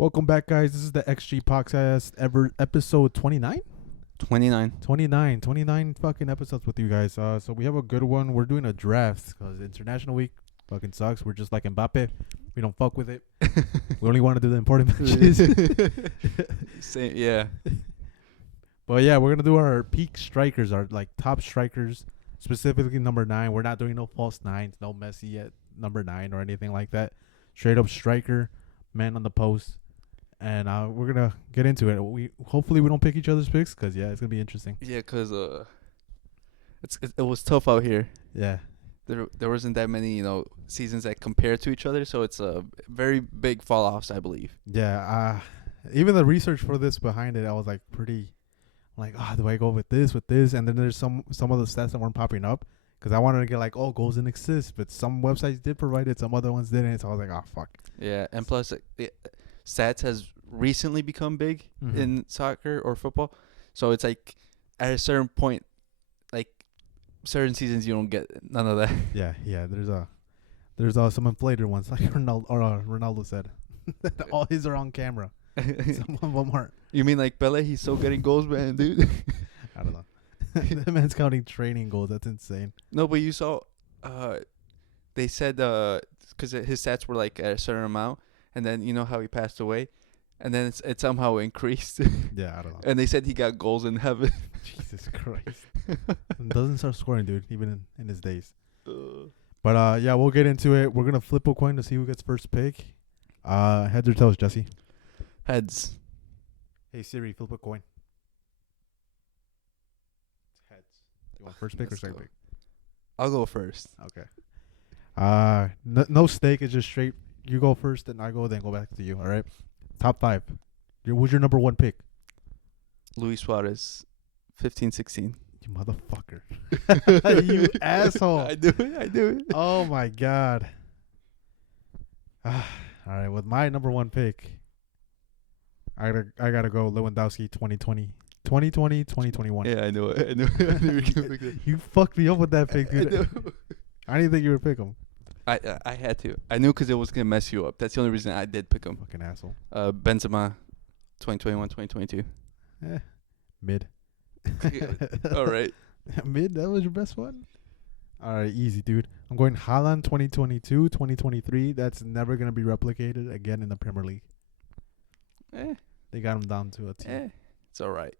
Welcome back, guys. This is the XG Podcast episode 29? 29. 29 fucking episodes with you guys. So we have a good one. We're doing a draft because International Week fucking sucks. We're just like Mbappe. We don't fuck with it. We only want to do the important matches. Same, yeah. But yeah, we're going to do our peak strikers, our like top strikers, specifically number 9. We're not doing no false nines, no Messi at number 9 or anything like that. Straight up striker, man on the post. And we're gonna get into it. Hopefully we don't pick each other's picks, cause it's gonna be interesting. Yeah, cause it was tough out here. Yeah, There wasn't that many seasons that compare to each other, so it's a very big fall offs, I believe. yeah. Even the research for this behind it, I was like pretty, like, do I go with this? And then there's some of the stats that weren't popping up, cause I wanted to get like, goals and assists, but some websites did provide it, some other ones didn't. So I was like, fuck. Yeah, and plus, stats has recently become big in soccer or football, so it's like at a certain point, like certain seasons you don't get none of that. Yeah. There's some inflated ones like Ronaldo said. All his are on camera. Some of them aren't. You mean like Pele? He's still getting goals, man, dude. I don't know. That man's counting training goals. That's insane. No, but you saw, they said because his stats were like at a certain amount, and then you know how he passed away, and then it somehow increased. Yeah, I don't know. And they said he got goals in heaven. Jesus Christ. Doesn't start scoring, dude, even in his days. But yeah, we'll get into it. We're gonna flip a coin to see who gets first pick. Heads or tails, Jesse? Heads. Hey Siri, flip a coin. It's heads. You want first pick or Let's second go. pick? I'll go first. Okay. No stake. It's just straight. You go first, then I go, then go back to you. All right. Top 5. Who's your number 1 pick? Luis Suarez, 15-16. You motherfucker. You asshole. I do it. Oh my god. All right, with my number 1 pick, I gotta go Lewandowski 2020, 2021. Yeah, I knew it. I knew you were gonna pick that. You fucked me up with that pick, I dude. know. I didn't think you would pick him. I had to. I knew because it was gonna mess you up. That's the only reason I did pick him. Fucking asshole. Benzema, 2021, 2022. Mid. All right. Mid, that was your best one? All right, easy, dude. I'm going Haaland 2022, 2023. That's never going to be replicated again in the Premier League. They got him down to a T. It's all right.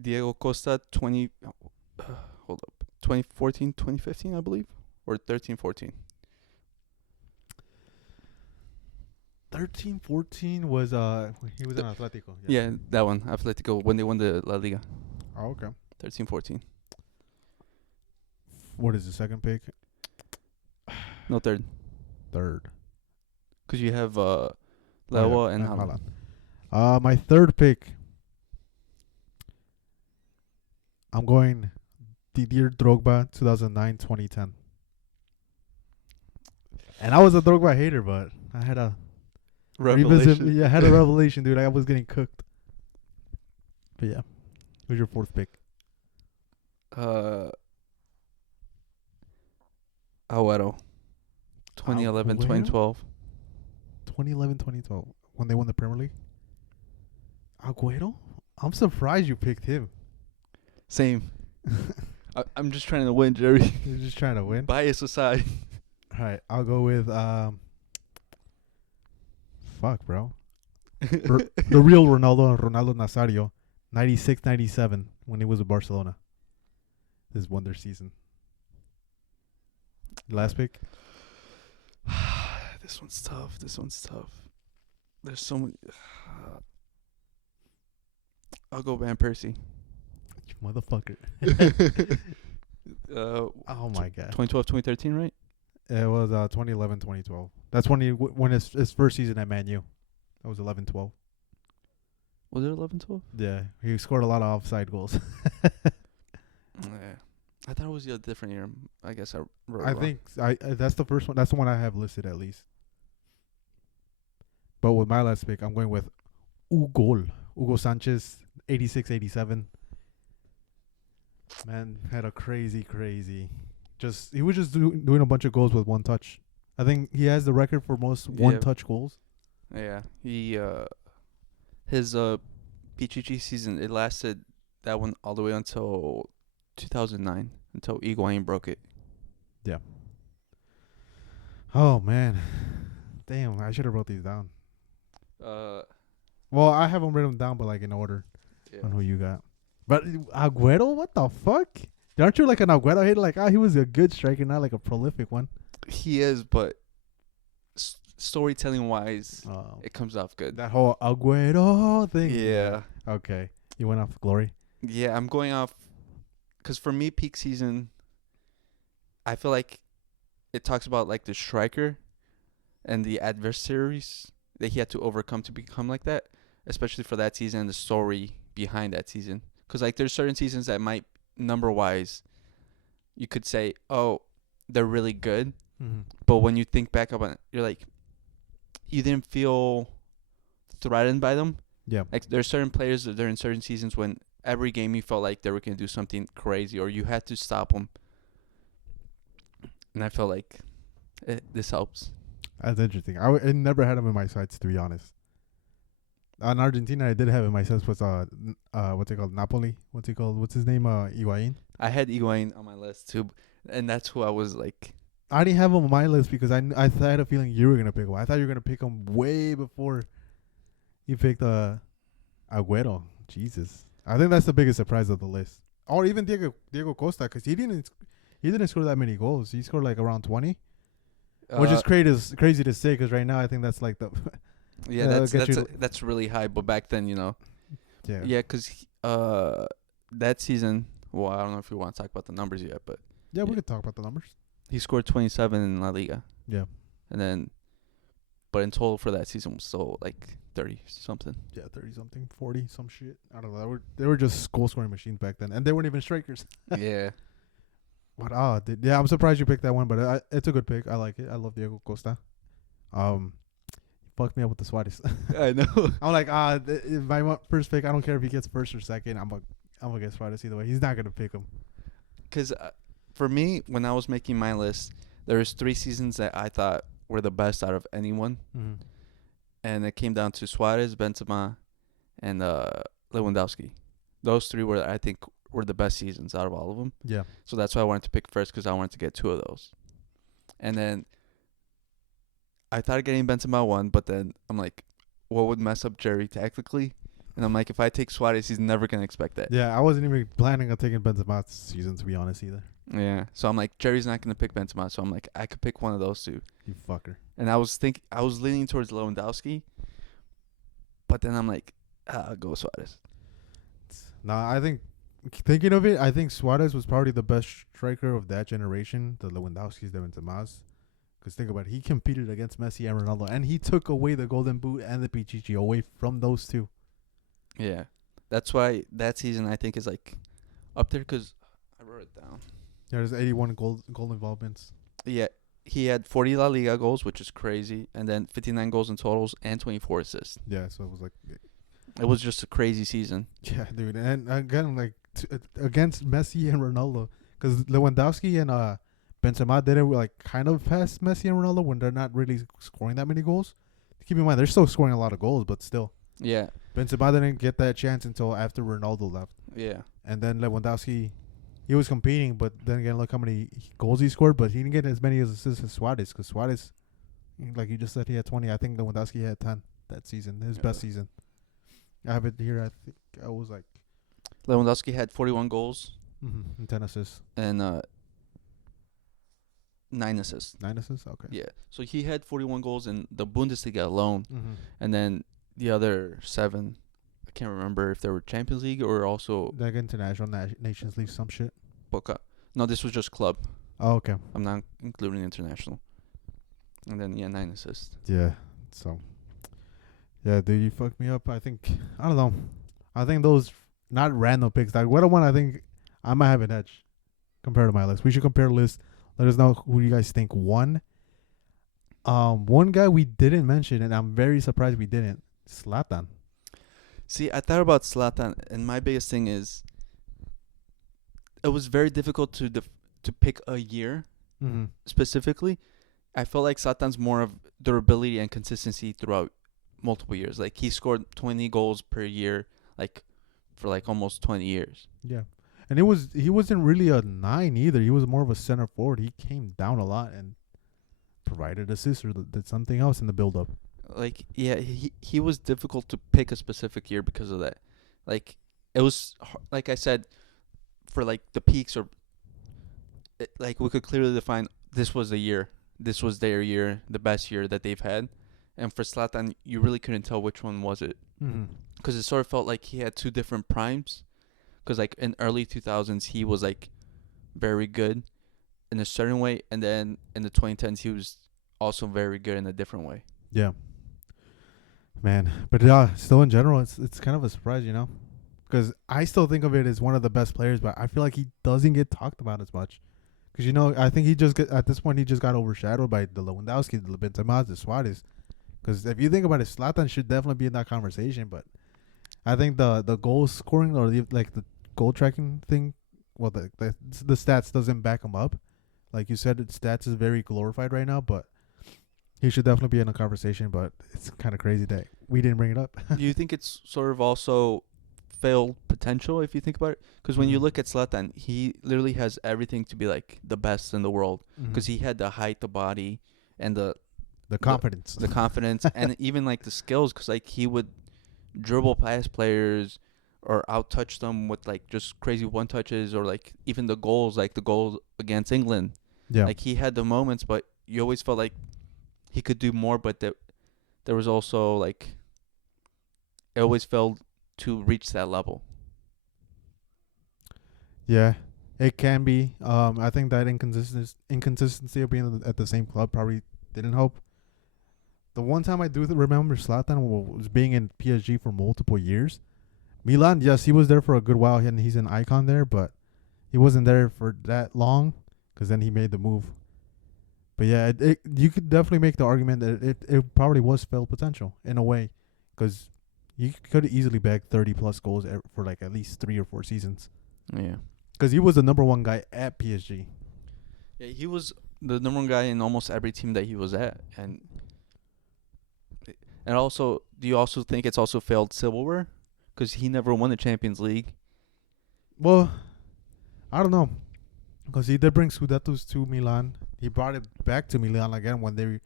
Diego Costa, 2014, 2015, I believe, or 13, 14. 13-14 was he was in Atletico. Yeah, that one, Atletico, when they won the La Liga. Oh, okay. 13-14. What is the second pick? No, third. Third. Because you have Lewa and Haaland. My third pick, I'm going Didier Drogba 2009-2010. And I was a Drogba hater, but I had a Revelation. I had a revelation, dude. I was getting cooked. But yeah. Who's your 4th pick? Agüero. 2011, Agüero? 2012. 2011-2012. When they won the Premier League? Agüero? I'm surprised you picked him. Same. I'm just trying to win, Jerry. You're just trying to win? Bias aside. All right. I'll go with... fuck, bro. The real Ronaldo Nazario. 96-97 when he was with Barcelona. His wonder season. Last pick? This one's tough. There's so many. I'll go Van Persie. You motherfucker. Oh my god. 2012, 2013, right? It was 2011-2012. That's when he won his first season at Man U. That was 11-12. Was it 11, 12? Yeah, he scored a lot of offside goals. Yeah. I thought it was a different year. I guess I wrote it I wrong. think that's the first one. That's the one I have listed at least. But with my last pick, I'm going with Hugo Sanchez, 86-87. Man had a crazy. He was just doing a bunch of goals with one touch. I think he has the record for most one-touch goals. Yeah, his Pichichi season, it lasted that one all the way until 2009, until Higuain broke it. Yeah. Oh man, damn! I should have wrote these down. Uh, Well, I have them written down, but like in order yeah. on who you got. But Agüero, what the fuck? Aren't you like an Agüero hater? Like, he was a good striker, not like a prolific one. He is, but storytelling wise, Oh, it comes off good. that whole Agüero thing. Yeah. Okay, you went off glory. Yeah, I'm going off because for me, peak season, I feel like it talks about like the striker and the adversaries that he had to overcome to become like that, especially for that season and the story behind that season. Because like there's certain seasons that might number wise, you could say, oh, they're really good, Mm-hmm. but when you think back about it, you're like, you didn't feel threatened by them. Yeah. Like there's certain players that are in certain seasons when every game you felt like they were gonna do something crazy or you had to stop them. And I felt like this helps. That's interesting. I never had him in my sights, to be honest. On Argentina, I did have in my sights was what's it called? Napoli. What's it called? What's his name? Higuain. I had Higuain on my list too, and that's who I was like. I didn't have him on my list because I had a feeling you were gonna pick him. I thought you were gonna pick him way before you picked Agüero. Jesus, I think that's the biggest surprise of the list. Or even Diego Costa, because he didn't score that many goals. He scored like around 20, which is crazy to say because right now I think that's like the yeah, that's really high. But back then, yeah, because that season. Well, I don't know if you want to talk about the numbers yet, but yeah, we could talk about the numbers. he scored 27 in La Liga. Yeah, and then, but in total for that season was still like 30 something. Yeah, 30 something, 40 some shit. I don't know. They were just goal scoring machines back then, and they weren't even strikers. Yeah. But yeah, I'm surprised you picked that one, but it's a good pick. I like it. I love Diego Costa. Fucked me up with the Suarez. I know. I'm like, if I first pick, I don't care if he gets first or second. I'm gonna get Suarez either way. He's not gonna pick him. Because for me, when I was making my list, there was 3 seasons that I thought were the best out of anyone, and it came down to Suarez, Benzema, and Lewandowski. Those 3 were I think were the best seasons out of all of them. Yeah. So that's why I wanted to pick first because I wanted to get 2 of those, and then I thought of getting Benzema 1, but then I'm like, what would mess up Jerry tactically? And I'm like, if I take Suarez, he's never gonna expect that. Yeah, I wasn't even planning on taking Benzema this season, to be honest, either. Yeah. So I'm like, Jerry's not gonna pick Benzema. So I'm like, I could pick one of those 2. You fucker. And I was leaning towards Lewandowski, but then I'm like, I'll go Suarez. I think, thinking of it, I think Suarez was probably the best striker of that generation, the Lewandowskis, the Benzema's. Because think about it, he competed against Messi and Ronaldo, and he took away the Golden Boot and the Pichichi away from those 2. Yeah. That's why that season I think is like up there because I wrote it down. Yeah, there's 81 goal involvements. Yeah. He had 40 La Liga goals, which is crazy, and then 59 goals in totals and 24 assists. Yeah, so it was like... It was just a crazy season. Yeah, dude. And again, like, against Messi and Ronaldo. Because Lewandowski and Benzema didn't, like, kind of pass Messi and Ronaldo when they're not really scoring that many goals. Keep in mind, they're still scoring a lot of goals, but still. Yeah. Benzema didn't get that chance until after Ronaldo left. Yeah. And then Lewandowski, he was competing, but then again, look how many goals he scored, but he didn't get as many assists as Suarez, because Suarez, like you just said, he had 20. I think Lewandowski had 10 that season, his best season. I have it here. I think I was like... Lewandowski had 41 goals. And 10 assists. And 9 assists. 9 assists? Okay. Yeah. So he had 41 goals in the Bundesliga alone. Mm-hmm. And then the other 7, I can't remember if they were Champions League or also... Like International Nations League, some shit. Boca. No, this was just club. Oh, okay. I'm not including international. And then, 9 assists. Yeah. So... Yeah, dude, you fucked me up. I don't know. I think those, not random picks. Like, what one, I think I might have an edge compared to my list. We should compare lists. Let us know who you guys think won. One guy we didn't mention, and I'm very surprised we didn't. Zlatan. See, I thought about Zlatan, and my biggest thing is it was very difficult to pick a year specifically. I felt like Zlatan's more of durability and consistency throughout multiple years. Like he scored 20 goals per year, like for like almost 20 years. Yeah, and he wasn't really a 9 either. He was more of a center forward. He came down a lot and provided assists or did something else in the build up. Like yeah, he was difficult to pick a specific year because of that. Like it was like I said, for like the peaks or like we could clearly define this was the year. This was their year, the best year that they've had. And for Zlatan, you really couldn't tell which one was it. Mm-hmm. Because it sort of felt like he had two different primes. Because like in early 2000s, he was like very good in a certain way. And then in the 2010s, he was also very good in a different way. Yeah. Man, but still in general, it's kind of a surprise, you know, because I still think of it as one of the best players, but I feel like he doesn't get talked about as much. Because, you know, I think at this point, he just got overshadowed by the Lewandowski, the Benzema, the Suarez. Because if you think about it, Zlatan should definitely be in that conversation. But I think the goal scoring or the goal tracking thing, well, the stats doesn't back him up. Like you said, stats is very glorified right now, but he should definitely be in a conversation. But it's kind of crazy that we didn't bring it up. Do you think it's sort of also failed potential if you think about it? Because when you look at Zlatan, he literally has everything to be like the best in the world. Because he had the height, the body, and the confidence, the confidence, and even like the skills. Because like he would dribble past players or out touch them with like just crazy one touches, or like even the goals, like the goal against England. Yeah, like he had the moments, but you always felt like he could do more. But there was also like it always failed to reach that level. Yeah, it can be. I think that inconsistency of being at the same club probably didn't help. The one time I do remember Zlatan was being in PSG for multiple years. Milan, yes, he was there for a good while, and he's an icon there, but he wasn't there for that long because then he made the move. But yeah, you could definitely make the argument that it probably was failed potential in a way, because you could easily bag 30-plus goals for like at least 3 or 4 seasons. Yeah. Because he was the number one guy at PSG. Yeah, he was the number one guy in almost every team that he was at. And also, do you also think it's also failed silverware? Because he never won the Champions League. Well, I don't know. Because he did bring Scudettos to Milan. He brought it back to Milan again when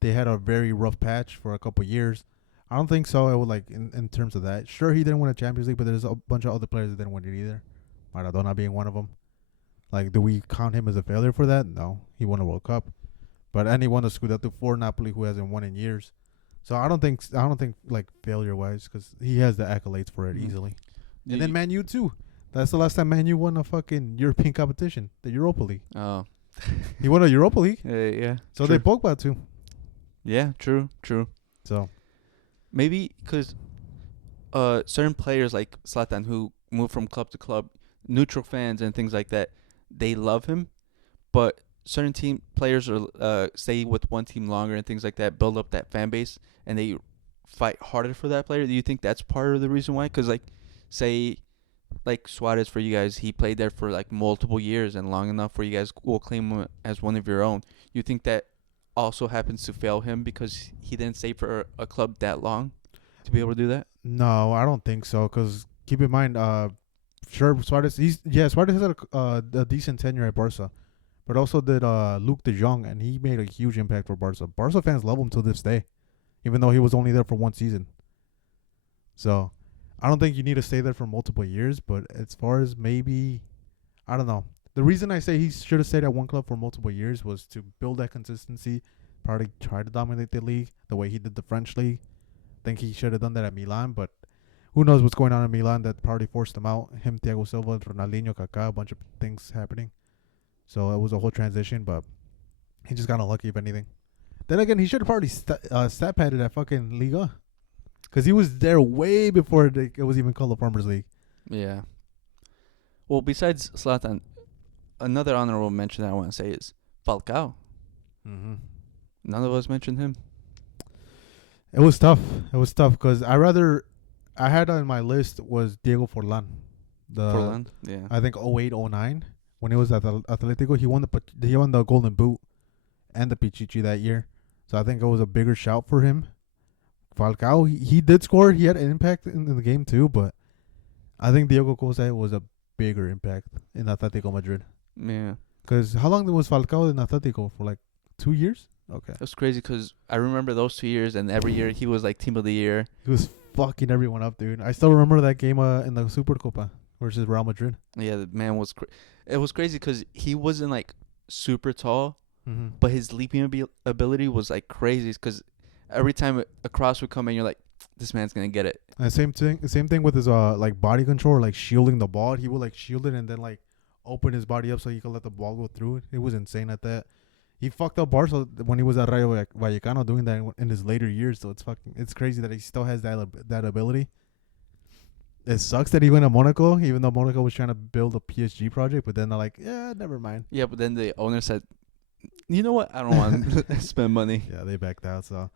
they had a very rough patch for a couple of years. I don't think so. I would like in terms of that. Sure, he didn't win a Champions League, but there's a bunch of other players that didn't win it either. Maradona being one of them. Like, do we count him as a failure for that? No, he won a World Cup, and he won a Scudetto for Napoli, who hasn't won in years. So I don't think like failure wise, because he has the accolades for it easily. And then Man U too. That's the last time Man U won a fucking European competition, the Europa League. Oh, he won a Europa League. Yeah. So true. they Pogba too. Yeah, true. So maybe because certain players like Zlatan who move from club to club, neutral fans and things like that, they love him, but certain team players are stay with one team longer and things like that, build up that fan base, and they fight harder for that player. Do you think that's part of the reason why? Because like, say, like Suarez for you guys, he played there for like multiple years and long enough where you guys will claim him as one of your own. You think that also happens to fail him because he didn't stay for a club that long to be able to do that? No, I don't think so. Because keep in mind, sure, Suarez. Suarez had a decent tenure at Barca, but also did Luke de Jong, and he made a huge impact for Barca. Barca fans love him to this day, even though he was only there for one season. So I don't think you need to stay there for multiple years. But as far as maybe, I don't know. The reason I say he should have stayed at one club for multiple years was to build that consistency, probably try to dominate the league the way he did the French league. I think he should have done that at Milan, but who knows what's going on in Milan that probably forced him out. Him, Thiago Silva, Ronaldinho, Kaká, a bunch of things happening. So it was a whole transition, but he just got unlucky, if anything. Then again, he should have probably stat padded at fucking Liga, because he was there way before it was even called the Farmers League. Yeah. Well, besides Zlatan, another honorable mention that I want to say is Falcao. Mm-hmm. None of us mentioned him. It was tough because I had on my list was Diego Forlan. Forlan, yeah. I think 08-09 when he was at Atletico, he won the Golden Boot and the Pichichi that year. So I think it was a bigger shout for him Falcao, he did score. He had an impact in the game too, but I think Diego Costa was a bigger impact in Atletico Madrid. Yeah. Because how long was Falcao in Atletico for? Like 2 years. Okay. It was crazy because I remember those 2 years, and every year he was like team of the year. He was fucking everyone up, dude. I still remember that game in the Supercopa versus Real Madrid. Yeah, the man was. It was crazy because he wasn't like super tall, Mm-hmm. but his leaping ability was like crazy. Because every time a cross would come in, you're like, this man's gonna get it. And same thing with his like body control, like shielding the ball. He would like shield it and then like open his body up so he could let the ball go through it. It was insane at that. He fucked up Barca when he was at Rayo Vallecano doing that in his later years. So it's crazy that he still has that ability. It sucks that he went to Monaco, even though Monaco was trying to build a PSG project. But then they're like, yeah, never mind. Yeah, but then the owner said, you know what? I don't want to spend money. Yeah, they backed out. So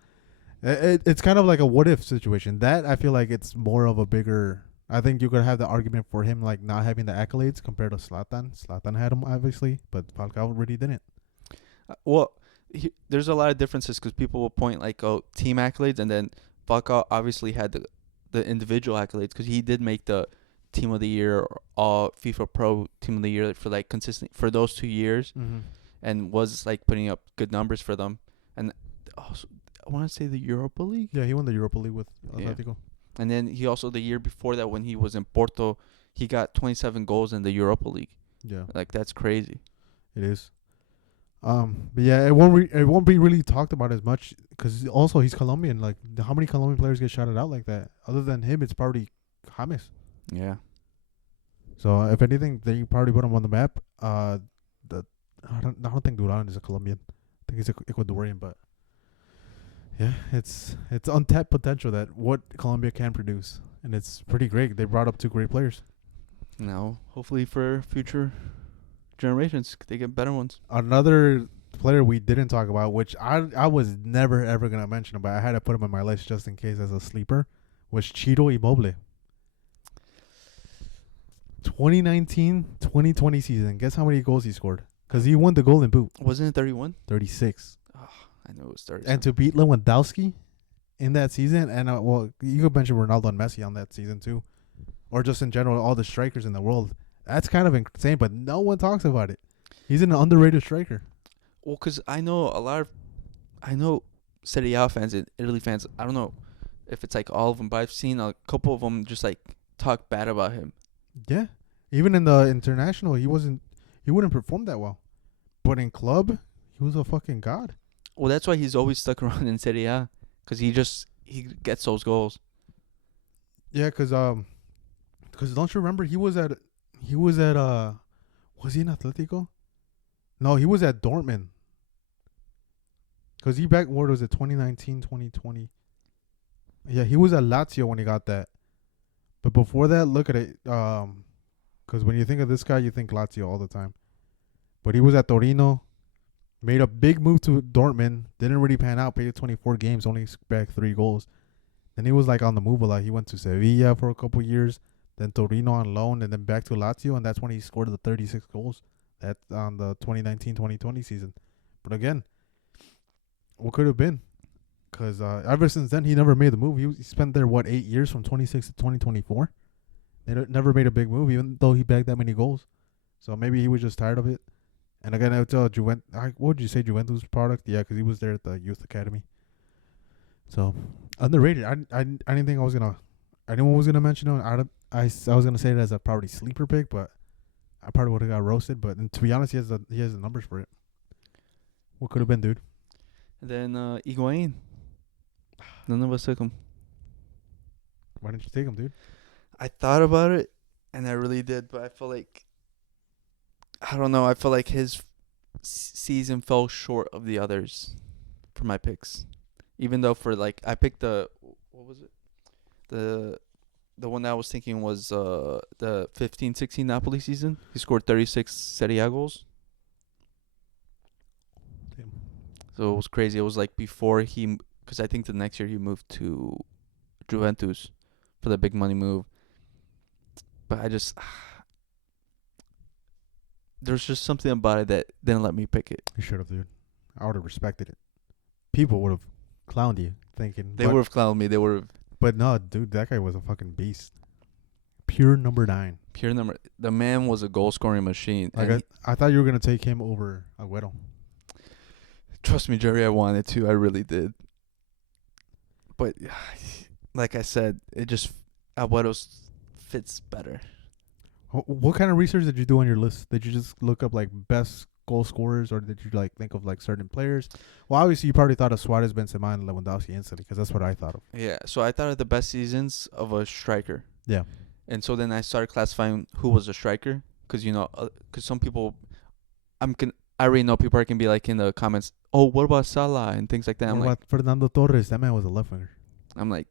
it's kind of like a what if situation. That I feel like it's more of a bigger. I think you could have the argument for him like not having the accolades compared to Zlatan. Zlatan had them obviously, but Falcao really didn't. Well, there's a lot of differences because people will point like, oh, team accolades, and then Falcao obviously had the individual accolades because he did make the team of the year or all FIFA Pro team of the year for like consistent for those 2 years, and was like putting up good numbers for them. And also, I want to say the Europa League. Yeah, he won the Europa League with Atletico. Yeah. And then he also the year before that when he was in Porto, he got 27 goals in the Europa League. Yeah, like that's crazy. It is. But yeah, it won't be really talked about as much because also he's Colombian. Like, how many Colombian players get shouted out like that? Other than him, it's probably James. Yeah. So if anything, they probably put him on the map. I don't think Duran is a Colombian. I think he's Ecuadorian, but yeah, it's untapped potential that what Colombia can produce, and it's pretty great. They brought up 2 great players. Now, hopefully for future generations, they get better ones. Another player we didn't talk about, which I was never ever gonna mention, but I had to put him on my list just in case as a sleeper, was Ciro Immobile. 2019-2020 season. Guess how many goals he scored? Because he won the Golden Boot. Wasn't it 31? 36. Oh, I know it was 30. And to beat Lewandowski in that season, and well, you could mention Ronaldo and Messi on that season too, or just in general all the strikers in the world. That's kind of insane, but no one talks about it. He's an underrated striker. Well, because I know Serie A fans and Italy fans. I don't know if it's like all of them, but I've seen a couple of them just like talk bad about him. Yeah, even in the international, he wouldn't perform that well, but in club, he was a fucking god. Well, that's why he's always stuck around in Serie A, because he gets those goals. Yeah, because don't you remember was he in Atletico? No, he was at Dortmund. Because what was it, 2019, 2020? Yeah, he was at Lazio when he got that. But before that, look at it. Because when you think of this guy, you think Lazio all the time. But he was at Torino, made a big move to Dortmund, didn't really pan out, played 24 games, only back 3 goals. Then he was like on the move a lot. He went to Sevilla for a couple years, then Torino on loan, and then back to Lazio, and that's when he scored the 36 goals. That's on the 2019-2020 season. But again, what could have been? Because ever since then, he never made the move. He spent there, 8 years from 26 to 2024? They never made a big move, even though he bagged that many goals. So maybe he was just tired of it. And again, it's Juventus. What would you say, Juventus product? Yeah, because he was there at the youth academy. So underrated. I didn't think anyone was gonna mention him. I was gonna say it as a probably sleeper pick, but I probably would have got roasted. But to be honest, he has the numbers for it. What could have been, dude? And then Higuain. None of us took him. Why didn't you take him, dude? I thought about it, and I really did, but I feel like, I don't know, I feel like his season fell short of the others for my picks. Even though I picked what was it? The one that I was thinking was the 15-16 Napoli season. He scored 36 Serie A goals. Damn. So it was crazy. It was like before because I think the next year he moved to Juventus for the big money move. But I just, there's just something about it that didn't let me pick it. You should have, dude. I would have respected it. People would have clowned you thinking. They would have clowned me. They would have But no, dude, that guy was a fucking beast. Pure number 9. pure number. The man was a goal scoring machine. Like And I thought you were gonna take him over Agüero. trust me, Jerry, I wanted to. I really did. But like I said, it just Agüero fits better. What kind of research did you do on your list? Did you just look up like best goal scorers, or did you like think of like certain players? Well, obviously you probably thought of Suarez, Benzema, and Lewandowski instantly because that's what I thought of. Yeah, so I thought of the best seasons of a striker. Yeah. And so then I started classifying who was a striker, because some people, I already know people can be like in the comments, oh, what about Salah and things like that. I'm What like, about Fernando Torres? That man was a left winger. I'm like,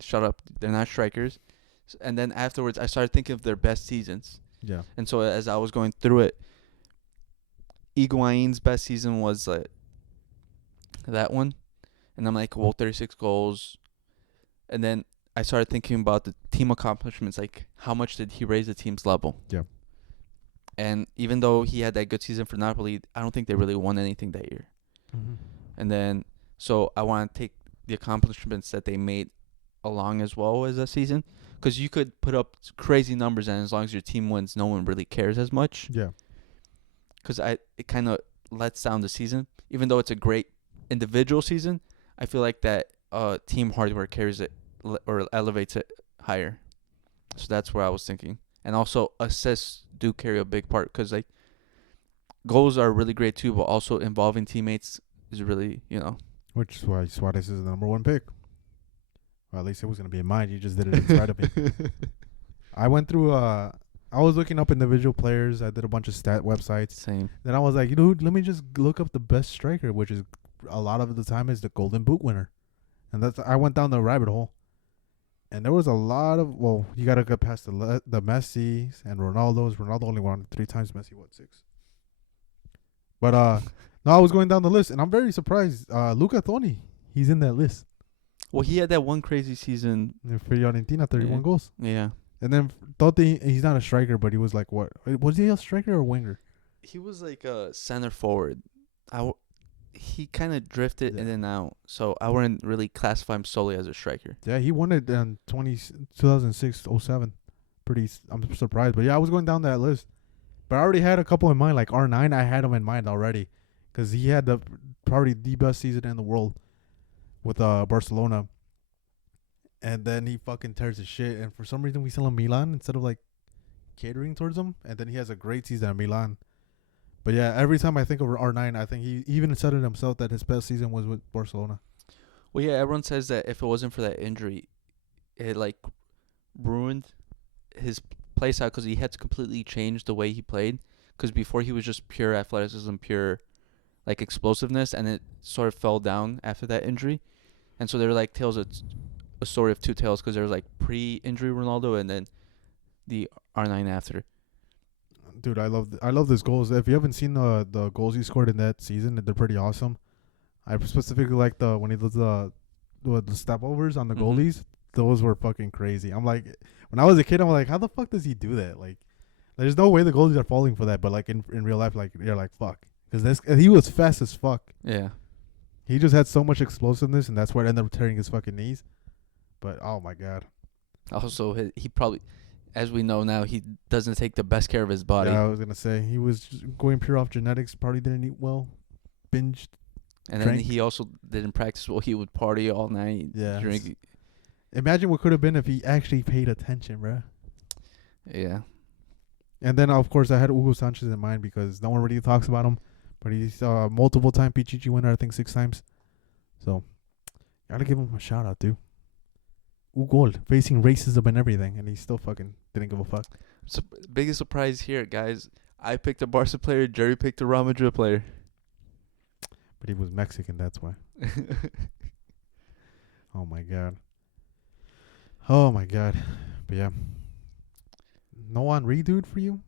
shut up, they're not strikers. And then afterwards, I started thinking of their best seasons. Yeah. And so as I was going through it, Higuain's best season was that one, and I'm like, well, 36 goals, and then I started thinking about the team accomplishments, like how much did he raise the team's level? Yeah. And even though he had that good season for Napoli, I don't think they really won anything that year. Mm-hmm. And then, so I want to take the accomplishments that they made along as well as that season, because you could put up crazy numbers, and as long as your team wins, no one really cares as much. Yeah. Because it kind of lets down the season. Even though it's a great individual season, I feel like that team hard work carries it or elevates it higher. So that's where I was thinking. And also assists do carry a big part, because like goals are really great too, but also involving teammates is really, Which is why Suarez is the number 1 pick. Well, at least it was gonna be in mine. You just did it inside of me. I went through. I was looking up individual players. I did a bunch of stat websites. Same. Then I was like, let me just look up the best striker, which is a lot of the time is the Golden Boot winner, and I went down the rabbit hole, and there was a lot of you gotta get past the Messi's and Ronaldo's. Ronaldo only won 3 times. Messi won 6. But no, I was going down the list, and I'm very surprised. Luca Toni, he's in that list. Well, he had that one crazy season. For Fiorentina, 31 goals. Yeah. And then Totti, he's not a striker, but he was like what? Was he a striker or a winger? He was like a center forward. He kind of drifted in and out, so I wouldn't really classify him solely as a striker. Yeah, he won it in 2006-07. I'm surprised. But yeah, I was going down that list. But I already had a couple in mind, like R9. I had him in mind already, because he had probably the best season in the world with Barcelona. And then he fucking tears his shit. And for some reason, we sell him Milan instead of like catering towards him. And then he has a great season at Milan. But yeah, every time I think of R9, I think he even said it himself that his best season was with Barcelona. Well, yeah, everyone says that if it wasn't for that injury, it like ruined his play style, because he had to completely change the way he played. Because before he was just pure athleticism, pure like explosiveness, and it sort of fell down after that injury. And so they were like a story of two tales, because there was like pre-injury Ronaldo and then the R9 after. Dude, I love these goals. If you haven't seen the goals he scored in that season, they're pretty awesome. I specifically like when he does the step overs on the goalies. Those were fucking crazy. I'm like, when I was a kid, I'm like, how the fuck does he do that? Like, there's no way the goalies are falling for that. But like in real life, like you're like fuck, because he was fast as fuck. Yeah. He just had so much explosiveness, and that's why it ended up tearing his fucking knees. But oh my god. Also, he probably, as we know now, he doesn't take the best care of his body. Yeah, I was gonna say he was just going pure off genetics. Probably didn't eat well, binged. And then he also didn't practice well. He would party all night. Yeah. Drink. Imagine what could have been if he actually paid attention, bro. Yeah. And then of course I had Hugo Sanchez in mind, because no one really talks about him, but he's a multiple-time Pichichi winner, I think 6 times. So gotta give him a shout out, dude. Hugo facing racism and everything, and he still fucking didn't give a fuck. So biggest surprise here, guys. I picked a Barca player. Jerry picked a Real Madrid player. But he was Mexican, that's why. Oh my god. Oh my god. But yeah. No Henry, dude, for you?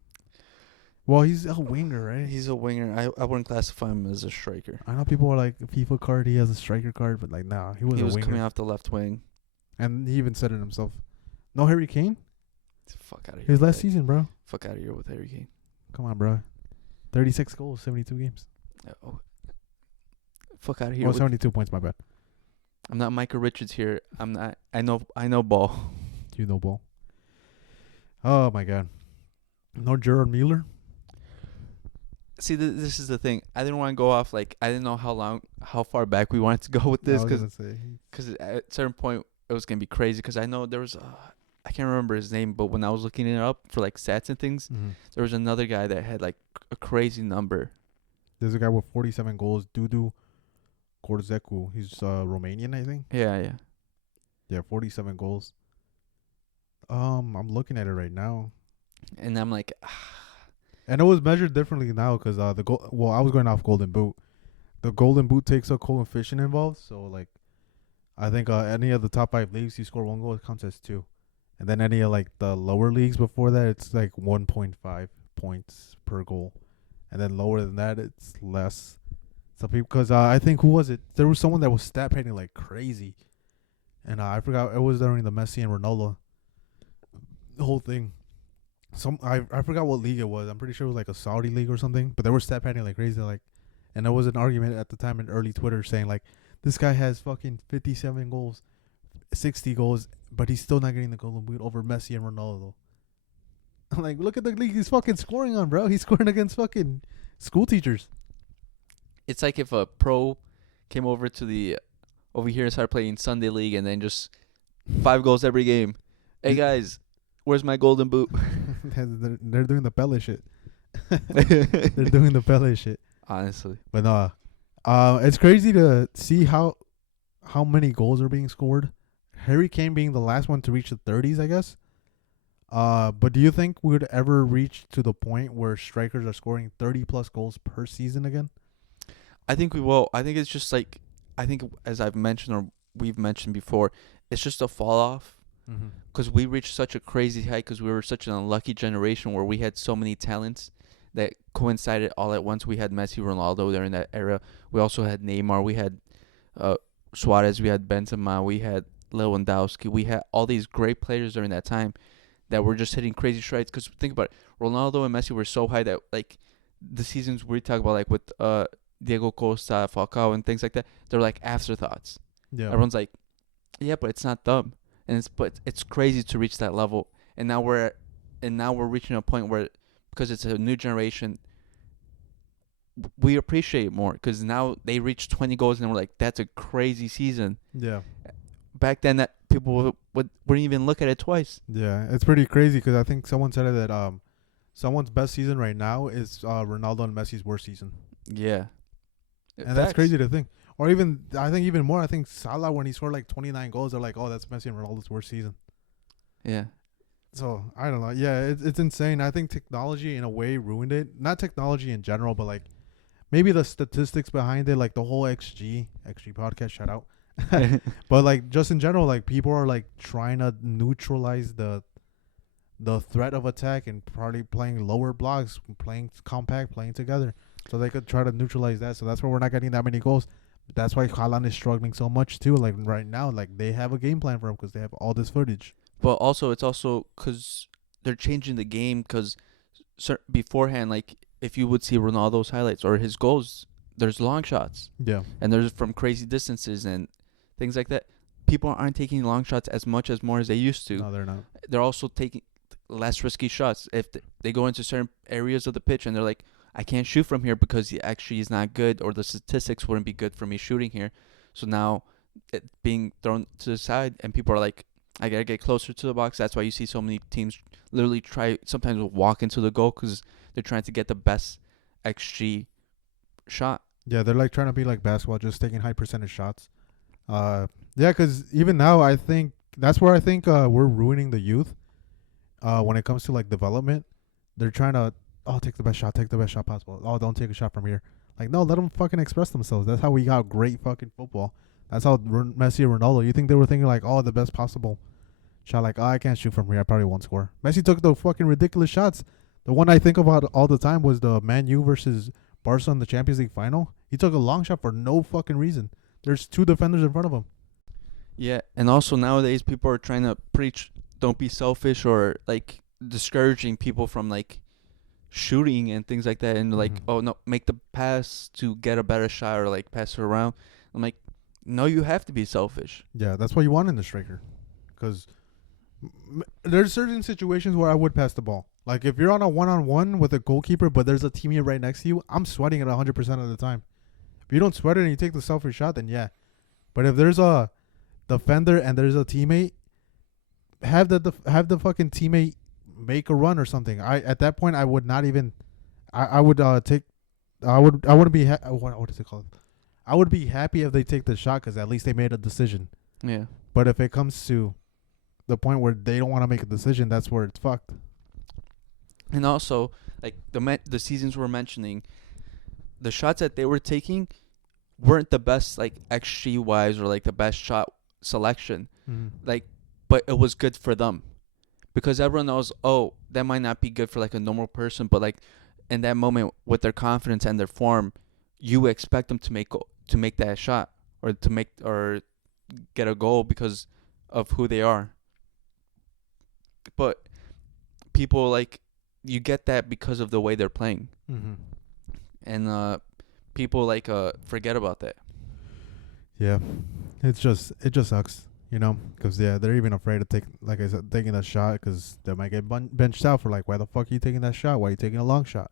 Well, he's a winger, right? He's a winger. I wouldn't classify him as a striker. I know people are like, FIFA card, he has a striker card, but like, nah, he was a winger. Coming off the left wing. And he even said it himself. No Harry Kane? Fuck out of here. His last season, bro. Fuck out of here with Harry Kane. Come on, bro. 36 goals, 72 games. Fuck out of here. Oh, 72 points, my bad. I'm not Michael Richards here. I'm not. I know ball. You know ball. Oh my god. No Gerard Mueller. See, this is the thing. I didn't want to go off like I didn't know how far back we wanted to go with this I was because gonna say. at a certain point it was gonna be crazy because I know there was I can't remember his name, but when I was looking it up for like stats and things, there was another guy that had like a crazy number. There's a guy with 47 goals, Dudu Korzeku. He's Romanian, I think. Yeah. Yeah, 47 goals. I'm looking at it right now, And I'm like, and it was measured differently now because the goal. Well, I was going off Golden Boot. The Golden Boot takes a coefficient involved, so like, I think any of the top 5 leagues, you score 1 goal, it counts as 2, and then any of like the lower leagues before that, it's like 1.5 points per goal, and then lower than that, it's less. So people, because I think who was it? There was someone that was stat padding like crazy, and I forgot it was during the Messi and Ronaldo the whole thing. I forgot what league it was. I'm pretty sure it was like a Saudi league or something. But they were stat padding like crazy, like, and there was an argument at the time in early Twitter saying like, this guy has fucking 57 goals, 60 goals, but he's still not getting the Golden Boot over Messi and Ronaldo. I'm like, look at the league he's fucking scoring on, bro. He's scoring against fucking school teachers. it's like if a pro came over here and started playing Sunday League and then just 5 goals every game. Hey guys, where's my Golden Boot? They're doing the Pele shit. They're doing the Pele shit. Honestly. But no, it's crazy to see how many goals are being scored. Harry Kane being the last one to reach the 30s, I guess. But do you think we would ever reach to the point where strikers are scoring 30 plus goals per season again? I think we will. I think it's just like, as I've mentioned or we've mentioned before, it's just a fall off. Because we reached such a crazy height because we were such an unlucky generation where we had so many talents that coincided all at once. We had Messi, Ronaldo during that era. We also had Neymar. We had Suarez. We had Benzema. We had Lewandowski. We had all these great players during that time that were just hitting crazy strides. Because think about it, Ronaldo and Messi were so high that like the seasons we talk about, like with Diego Costa, Falcao, and things like that, they're like afterthoughts. Yeah. Everyone's like, yeah, but it's not them. And it's crazy to reach that level. And now we're reaching a point where, because it's a new generation, we appreciate it more because now they reach 20 goals and we're like, that's a crazy season. Yeah. Back then, that people wouldn't even look at it twice. Yeah, it's pretty crazy because I think someone said it that someone's best season right now is Ronaldo and Messi's worst season. Yeah. And that's crazy to think. Or even, I think even more, I think Salah, when he scored like 29 goals, they're like, oh, that's Messi and Ronaldo's worst season. Yeah. So, I don't know. Yeah, it's insane. I think technology, in a way, ruined it. Not technology in general, but like maybe the statistics behind it, like the whole XG podcast, shout out. But like just in general, like people are like trying to neutralize the threat of attack and probably playing lower blocks, playing compact, playing together. So they could try to neutralize that. So that's why we're not getting that many goals. That's why Haaland is struggling so much too. Like right now, like they have a game plan for him because they have all this footage. But also, it's also because they're changing the game because beforehand, like if you would see Ronaldo's highlights or his goals, there's long shots. Yeah. And there's from crazy distances and things like that. People aren't taking long shots as more as they used to. No, they're not. They're also taking less risky shots. If they go into certain areas of the pitch and they're like, I can't shoot from here because he actually is not good or the statistics wouldn't be good for me shooting here. So now it being thrown to the side and people are like, I got to get closer to the box. That's why you see so many teams literally sometimes walk into the goal because they're trying to get the best XG shot. Yeah, they're like trying to be like basketball, just taking high percentage shots. Yeah, because even now, I think that's where I think we're ruining the youth. When it comes to like development, they're trying to take the best shot possible. Oh, don't take a shot from here. Like, no, let them fucking express themselves. That's how we got great fucking football. That's how Messi and Ronaldo. You think they were thinking like, oh, the best possible shot? Like, oh, I can't shoot from here. I probably won't score. Messi took the fucking ridiculous shots. The one I think about all the time was the Man U versus Barca in the Champions League final. He took a long shot for no fucking reason. There's 2 defenders in front of him. Yeah, and also nowadays people are trying to preach don't be selfish or like discouraging people from like shooting and things like that and like, oh no, make the pass to get a better shot or like pass it around. I'm like, No, you have to be selfish. Yeah, that's what you want in the striker. Because there's certain situations where I would pass the ball. Like if you're on a one-on-one with a goalkeeper, but there's a teammate right next to you, I'm sweating it 100% of the time. If you don't sweat it and you take the selfish shot, then yeah. But if there's a defender and there's a teammate, have the fucking teammate make a run or something. At that point I would not even. I would take. I wouldn't be. What is it called? I would be happy if they take the shot because at least they made a decision. Yeah. But if it comes to the point where they don't want to make a decision, that's where it's fucked. And also, like the seasons we're mentioning, the shots that they were taking weren't the best, like XG wise or like the best shot selection. Like, but it was good for them, because everyone knows, oh, that might not be good for like a normal person, but like in that moment with their confidence and their form, you expect them to make that shot or to get a goal because of who they are. But people like, you get that because of the way they're playing. And people like forget about that. Yeah, it just sucks, because they're even afraid to take, like I said, taking that shot because they might get benched out for like, why the fuck are you taking that shot? Why are you taking a long shot?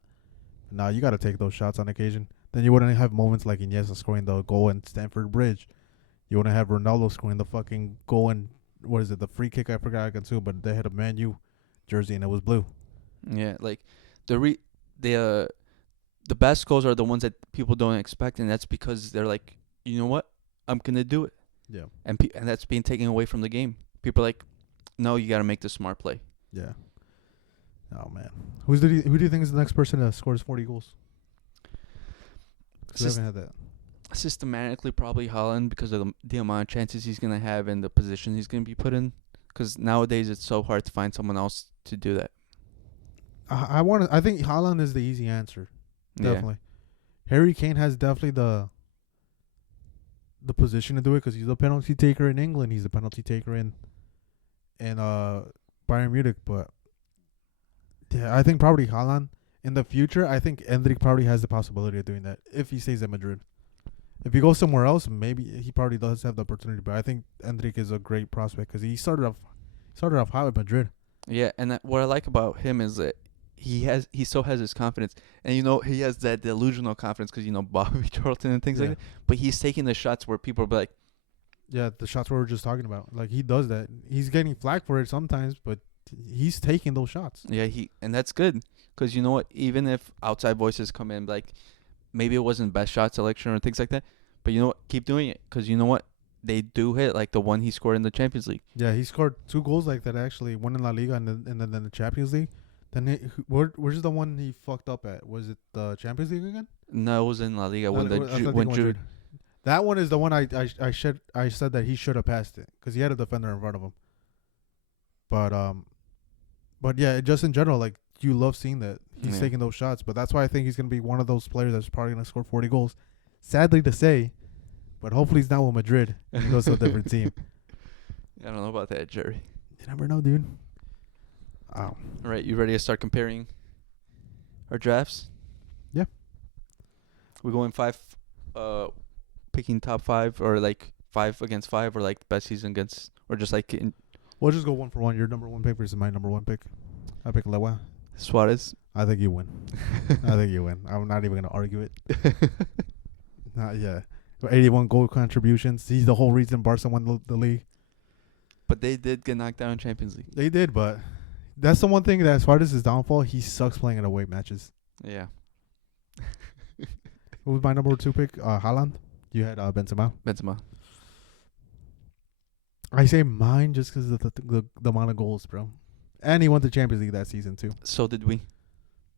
Nah, you got to take those shots on occasion. Then you wouldn't have moments like Iniesta scoring the goal in Stamford Bridge. You wouldn't have Ronaldo scoring the fucking goal in, what is it, the free kick? I forgot against who, but they had a Man U jersey and it was blue. Yeah, like the best goals are the ones that people don't expect, and that's because they're like, you know what, I'm gonna do it. Yeah. And that's being taken away from the game. People are like, no, you got to make the smart play. Yeah. Oh man, who do you think is the next person that scores 40 goals? We haven't had that. Systematically, probably Haaland, because of the amount of chances he's gonna have and the position he's gonna be put in. Because nowadays it's so hard to find someone else to do that. I think Haaland is the easy answer. Definitely. Yeah. Harry Kane has definitely the position to do it because he's the penalty taker in England. He's the penalty taker in Bayern Munich. But yeah, I think probably Haaland. In the future, I think Endrick probably has the possibility of doing that if he stays at Madrid. If he goes somewhere else, maybe he probably does have the opportunity. But I think Endrick is a great prospect because he started off high with Madrid. Yeah, and what I like about him is that he still has his confidence, and he has that delusional confidence because Bobby Charlton and things like that. But he's taking the shots where people will be like, yeah, the shots we were just talking about. Like he does that. He's getting flack for it sometimes, but he's taking those shots. Yeah, and that's good because you know what? Even if outside voices come in, like maybe it wasn't best shot selection or things like that, but you know what? Keep doing it because you know what? They do hit, like the one he scored in the Champions League. Yeah, he scored 2 goals like that actually. One in La Liga and then in the Champions League. Then where's the one he fucked up at? Was it the Champions League again? No, it was in La Liga when Jude. That one is the one I said that he should have passed it because he had a defender in front of him. But yeah, just in general, like you love seeing that he's taking those shots. But that's why I think he's gonna be one of those players that's probably gonna score 40 goals. Sadly to say, but hopefully he's not with Madrid. He goes to a different team. I don't know about that, Jerry. You never know, dude. Wow. All right, you ready to start comparing our drafts? Yeah. We're going picking top 5 or like 5 against 5 or like best season against, or just like we'll just go 1 for 1. Your number 1 pick versus my number 1 pick. I pick Lewa. Suarez. I think you win. I think you win. I'm not even gonna argue it. Yeah. 81 goal contributions. He's the whole reason Barca won the league. But they did get knocked out in Champions League. They did, but that's the one thing that Suarez's downfall. He sucks playing in away matches. Yeah. What was my number 2 pick? Haaland. You had Benzema. I say mine just because of the amount of goals, bro. And he won the Champions League that season too. So did we.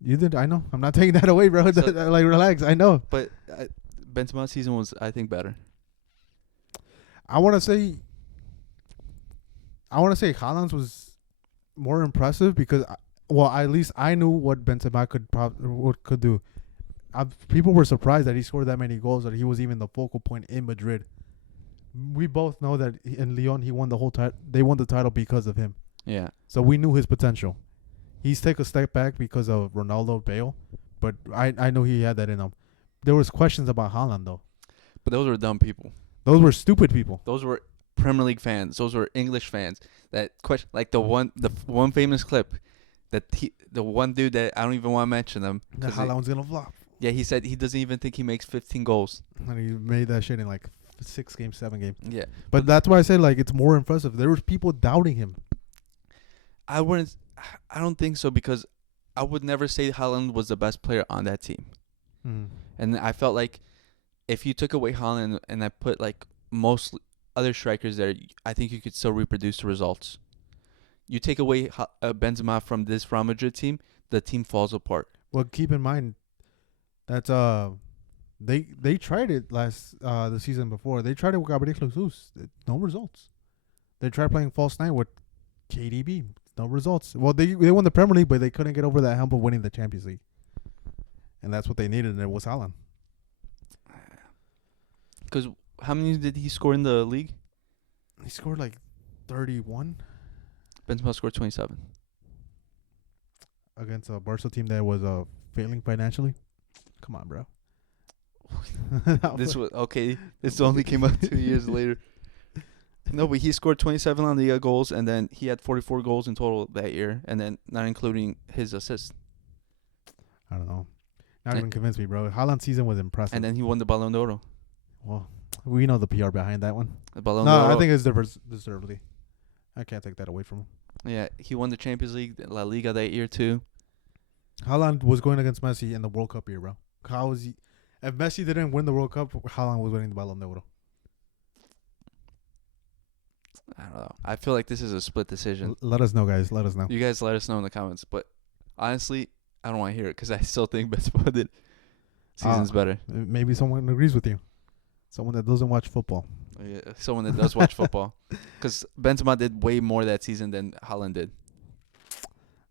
You did. I know. I'm not taking that away, bro. So, like relax. I know. But Benzema's season was, I think, better. I want to say Haaland's was more impressive because, at least I knew what Benzema could do. People were surprised that he scored that many goals, that he was even the focal point in Madrid. We both know that in Lyon he won the whole title. They won the title because of him. Yeah. So we knew his potential. He's taken a step back because of Ronaldo, Bale, but I know he had that in him. There was questions about Haaland though. But those were dumb people. Those were stupid people. Those were Premier League fans. Those were English fans that question, like the one famous clip that the one dude that I don't even want to mention him. The Haaland's gonna flop. Yeah, he said he doesn't even think he makes 15 goals. And he made that shit in like 6 games, 7 games. Yeah, But that's why I said like it's more impressive. There was people doubting him. I don't think so, because I would never say Haaland was the best player on that team. And I felt like if you took away Haaland and I put like most other strikers there, I think you could still reproduce the results. You take away Benzema from this Real Madrid team, the team falls apart. Well, keep in mind that they tried it the season before. They tried it with Gabriel Jesus. No results. They tried playing false nine with KDB. No results. Well, they won the Premier League, but they couldn't get over that hump of winning the Champions League. And that's what they needed, and it was Haaland. Because how many did he score in the league? He scored like 31 Benzema scored 27. against a Barca team that was failing financially. Come on, bro. This was okay. This only came out 2 years later. No, but he scored 27 on the goals, and then he had 44 goals in total that year, and then not including his assists. I don't know. Not even convinced me, bro. Haaland's season was impressive. And then he won the Ballon d'Oro. Well, we know the PR behind that one. The Ballon No, d'Oro. I think it's deservedly. I can't take that away from him. Yeah, he won the Champions League, La Liga that year too. Haaland was going against Messi in the World Cup year, bro. How was he? If Messi didn't win the World Cup, Haaland was winning the Ballon d'Oro. I don't know. I feel like this is a split decision. Let us know, guys. Let us know. You guys let us know in the comments. But honestly, I don't want to hear it because I still think Benzema did season's better. Maybe someone agrees with you. Someone that doesn't watch football. Yeah, someone that does watch football. Because Benzema did way more that season than Haaland did.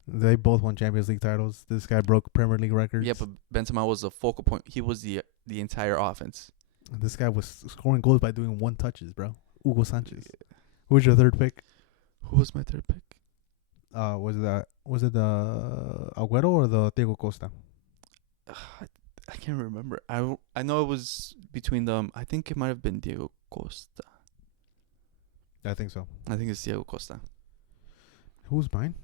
They both won Champions League titles. This guy broke Premier League records. Yeah, but Benzema was the focal point. He was the entire offense. This guy was scoring goals by doing one touches, bro. Hugo Sanchez. Who was your third pick? Who was my third pick? Was it the Agüero or the Diego Costa? I can't remember. I know it was between them. I think it might have been Diego Costa. I think so. I think it's Diego Costa. Who's mine?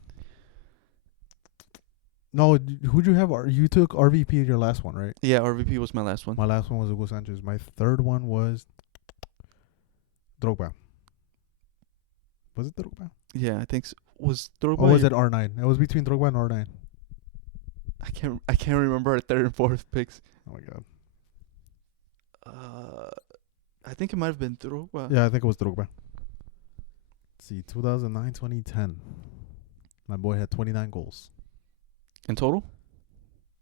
No, who'd you have? You took RVP in your last one, right? Yeah, RVP was my last one. My last one was Hugo Sanchez. My third one was Drogba. Was it Drogba? Yeah, I think so. Was Drogba? Or was it R9? It was between Drogba and R9. I can't remember our third and fourth picks. Oh my god. I think it might have been Drogba. Yeah, I think it was Drogba. Let's see, 2009, 2010. My boy had 29 goals. In total?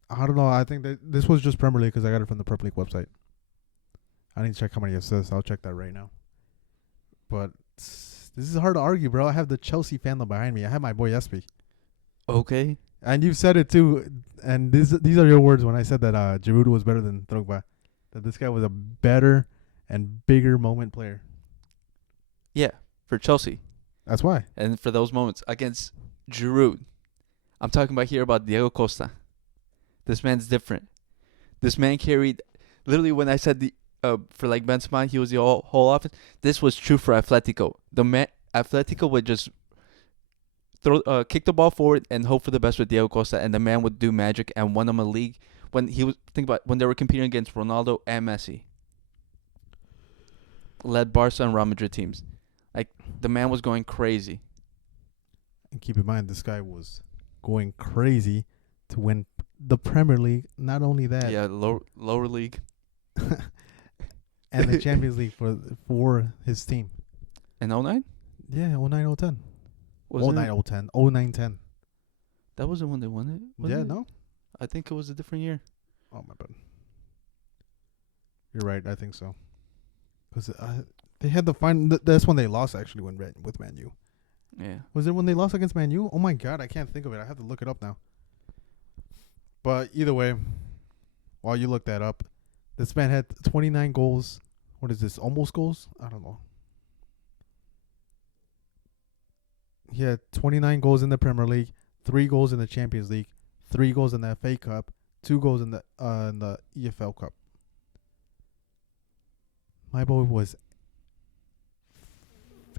I don't know. I think that this was just Premier League because I got it from the Premier League website. I need to check how many assists. I'll check that right now. But this is hard to argue, bro. I have the Chelsea fandom behind me. I have my boy Espy. Okay. And you've said it too. And these are your words when I said that Giroud was better than Drogba. That this guy was a better and bigger moment player. Yeah, for Chelsea. That's why. And for those moments against Giroud. I'm talking about here about Diego Costa. This man's different. This man carried, literally when I said for like Benzema, he was the whole offense. This was true for Atletico. Atletico would just kick the ball forward and hope for the best with Diego Costa, and the man would do magic and won them a league when they were competing against Ronaldo and Messi. Led Barca and Real Madrid teams. Like, the man was going crazy. And keep in mind, this guy was going crazy to win the Premier League. Not only that. Yeah, lower league. And the Champions League for his team. In 09? Yeah, 09, 010. Was 09, 010. 09, 10. That wasn't when they won it? Yeah, it? no? I think it was a different year. Oh, my bad. You're right. I think so. Because they had the final. That's when they lost, actually, with Man U. Yeah. Was it when they lost against Man U? Oh, my God. I can't think of it. I have to look it up now. But either way, while you look that up, this man had 29 goals. What is this? Almost goals? I don't know. He had 29 goals in the Premier League, 3 goals in the Champions League, 3 goals in the FA Cup, 2 goals in the EFL Cup. My boy was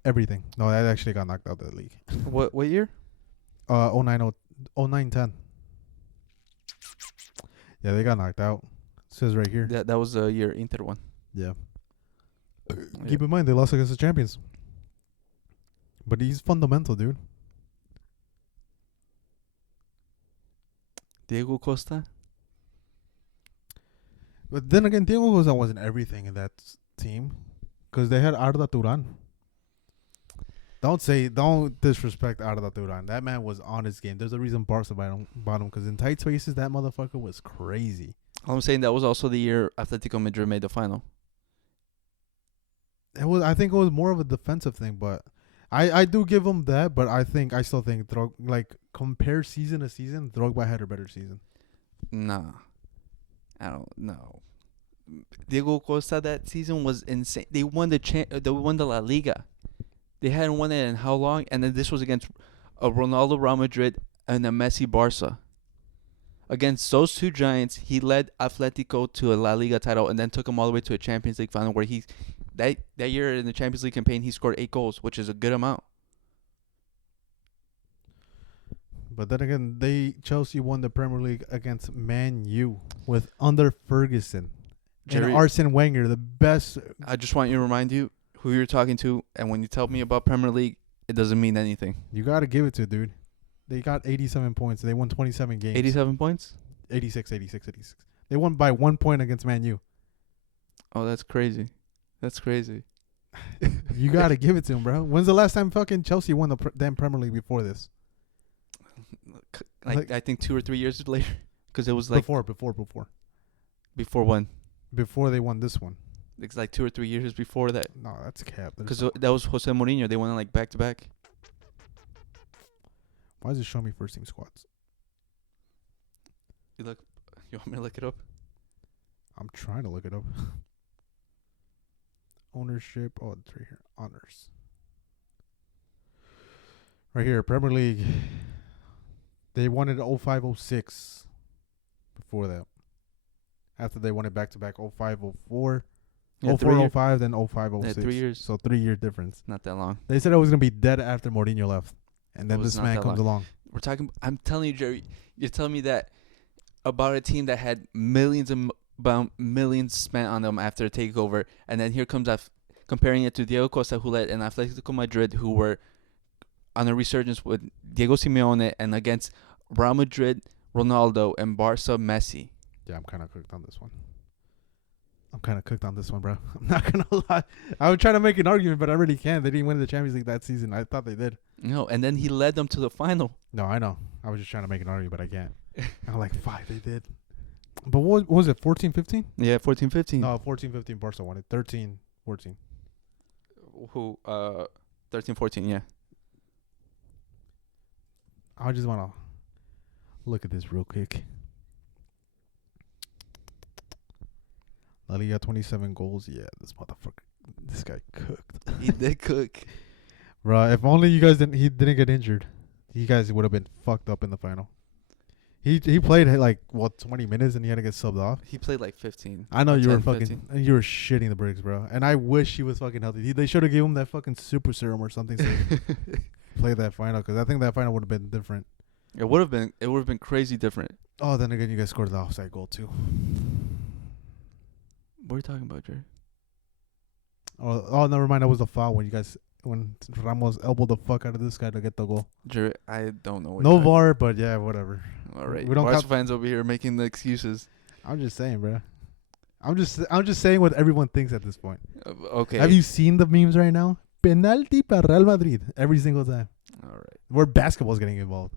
Everything. No, that actually got knocked out of the league. What year? 0910. Yeah, they got knocked out. It says right here. That was the year Inter won. Yeah. Keep in mind they lost against the champions. But he's fundamental, dude. Diego Costa. But then again, Diego Costa wasn't everything in that team, because they had Arda Turan. Don't disrespect Arda Turan. That man was on his game. There's a reason Barca bought him, because in tight spaces, that motherfucker was crazy. I'm saying that was also the year Atletico Madrid made the final. I think it was more of a defensive thing, but I do give him that. But I still think compare season to season, Drogba had a better season. Nah, I don't know. Diego Costa that season was insane. They won they won the La Liga. They hadn't won it in how long? And then this was against a Ronaldo Real Madrid and a Messi Barca. Against those two giants, he led Atletico to a La Liga title and then took them all the way to a Champions League final where that year in the Champions League campaign, he scored 8 goals, which is a good amount. But then again, Chelsea won the Premier League against Man U with under Ferguson and Arsene Wenger, the best. I just want you to remind you who you're talking to, and when you tell me about Premier League, it doesn't mean anything. You got to give it to, dude. They got 87 points. They won 27 games. 87 points? 86. They won by 1 point against Man U. Oh, that's crazy. You got to give it to them, bro. When's the last time fucking Chelsea won the damn Premier League before this? I think 2 or 3 years later. Because it was like... Before. Before when? Before they won this one. It's like 2 or 3 years before that. No, that's cap. Because that was Jose Mourinho. They won like back-to-back. Why does it show me first team squads? You want me to look it up? I'm trying to look it up. Ownership. Oh, it's right here. Honors. Right here, Premier League. They won it 05-06 before that. After they won it back-to-back 05-04. Yeah, 04-05, then 05-06. Yeah, 3 years. So 3 year difference. Not that long. They said it was going to be dead after Mourinho left. And then this man comes along. I'm telling you, Jerry, you're telling me that about a team that had millions spent on them after a takeover, and then here comes comparing it to Diego Costa, who led an Atletico Madrid, who were on a resurgence with Diego Simeone, and against Real Madrid, Ronaldo, and Barca, Messi. Yeah, I'm kind of cooked on this one. Bro. I'm not going to lie. I was trying to make an argument, but I really can't. They didn't win the Champions League that season. I thought they did. No, and then he led them to the final. No, I know. I was just trying to make an argument, but I can't. I'm like, 5, they did. But what was it, 14-15? Yeah, 14-15. No, 14-15, Barca won it. 13-14. Who? 13-14, yeah. I just want to look at this real quick. La Liga 27 goals. Yeah, this guy cooked. He did cook. Bro, if only he didn't get injured, you guys would have been fucked up in the final. He played 20 minutes and he had to get subbed off. He played like 15. I know you 10, were fucking 15. you were shitting the bricks, bro. And I wish he was fucking healthy. They should have given him that fucking super serum or something so he could play that final, because I think that final would have been different. It would have been crazy different. Oh, then again, you guys scored the offside goal too. What are you talking about, Jerry? Oh, never mind. That was the foul when Ramos elbowed the fuck out of this guy to get the goal. Jerry, I don't know. No VAR, but yeah, whatever. All right. We don't Barca fans over here making the excuses. I'm just saying, bro. I'm just saying what everyone thinks at this point. Okay. Have you seen the memes right now? Penalty para Real Madrid every single time. All right. Where basketball's getting involved.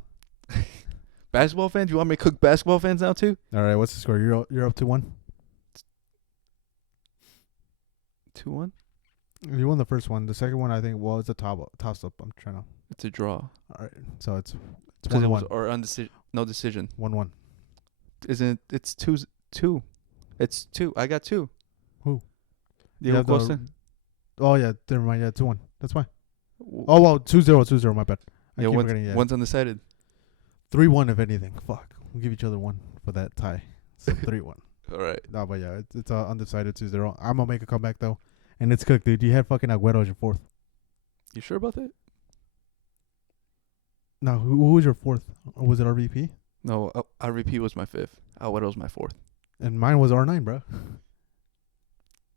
Basketball fans? You want me to cook basketball fans now too? All right. What's the score? You're up 2-1. 2-1. You won the first one. The second one, I think, it's a toss up. I'm trying to. It's a draw. All right. So it's 1-1 1-1. Or no decision. 1-1. Isn't it? It's 2. It's 2. I got 2. Who? Diego Costa. Oh yeah, never mind. Yeah, 2-1. That's fine. Oh well, 2-0. My bad. Yeah, one's undecided. 3-1 if anything. Fuck. We'll give each other 1 for that tie. So 3-1. All right. No, but yeah, it's undecided 2-0. I'm gonna make a comeback though, and it's cooked, dude. You had fucking Aguero as your 4th. You sure about that? Now, who was your fourth? Or was it RVP? No, RVP was my fifth. Agüero was my fourth. And mine was R9, bro.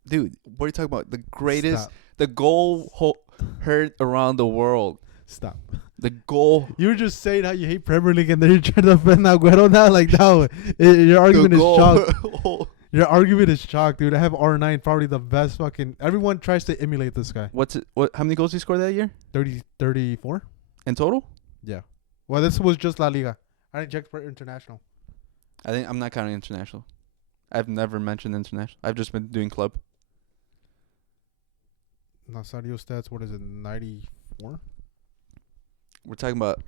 Dude, what are you talking about? The greatest, Stop. the goal heard around the world. Stop. The goal. You were just saying how you hate Premier League, and then you're trying to defend Agüero now. Like, no, your argument is chalk. Your argument is chalk, dude. I have R9, probably the best fucking. Everyone tries to emulate this guy. What's it? What? How many goals he scored that year 34? in total? Yeah. Well, this was just La Liga. I didn't check for international. I think I'm not counting international. I've never mentioned international. I've just been doing club. Nazario stats, what is it, 94? We're talking about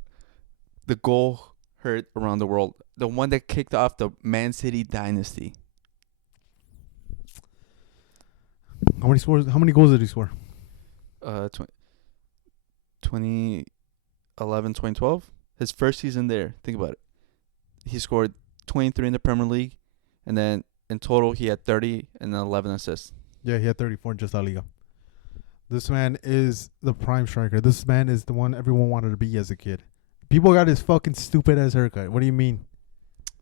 the goal heard around the world. The one that kicked off the Man City dynasty. How many scores? How many goals did he score? 2011, 2012. His first season there. Think about it. He scored 23 in the Premier League, and then in total he had 30 and 11 assists. Yeah, he had 34 in just La Liga. This man is the prime striker. This man is the one everyone wanted to be as a kid. People got his fucking stupid ass haircut. What do you mean?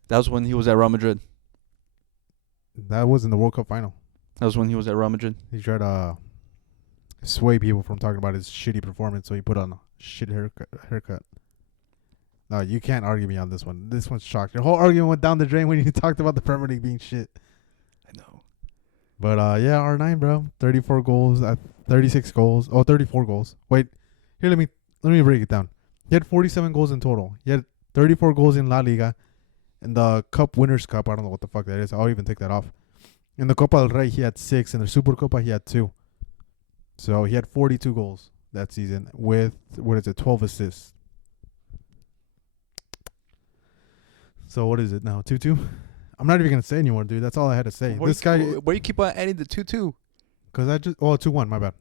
That was when he was at Real Madrid. That was in the World Cup final. That was when he was at Real Madrid. He tried to sway people from talking about his shitty performance, so he put on a shit haircut. No, you can't argue me on this one. This one's shocked. Your whole argument went down the drain when you talked about the Premier League being shit. I know. But yeah, R9, bro. 34 goals, 36 goals. Oh, 34 goals. Wait, here, let me break it down. He had 47 goals in total. He had 34 goals in La Liga. In the Cup Winners' Cup, I don't know what the fuck that is. I'll even take that off. In the Copa del Rey, he had 6. In the Supercopa, he had 2. So he had 42 goals that season with, 12 assists. So what is it now? 2-2? I'm not even going to say anymore, dude. That's all I had to say. Where you keep on adding the 2-2? Because 2-1, my bad.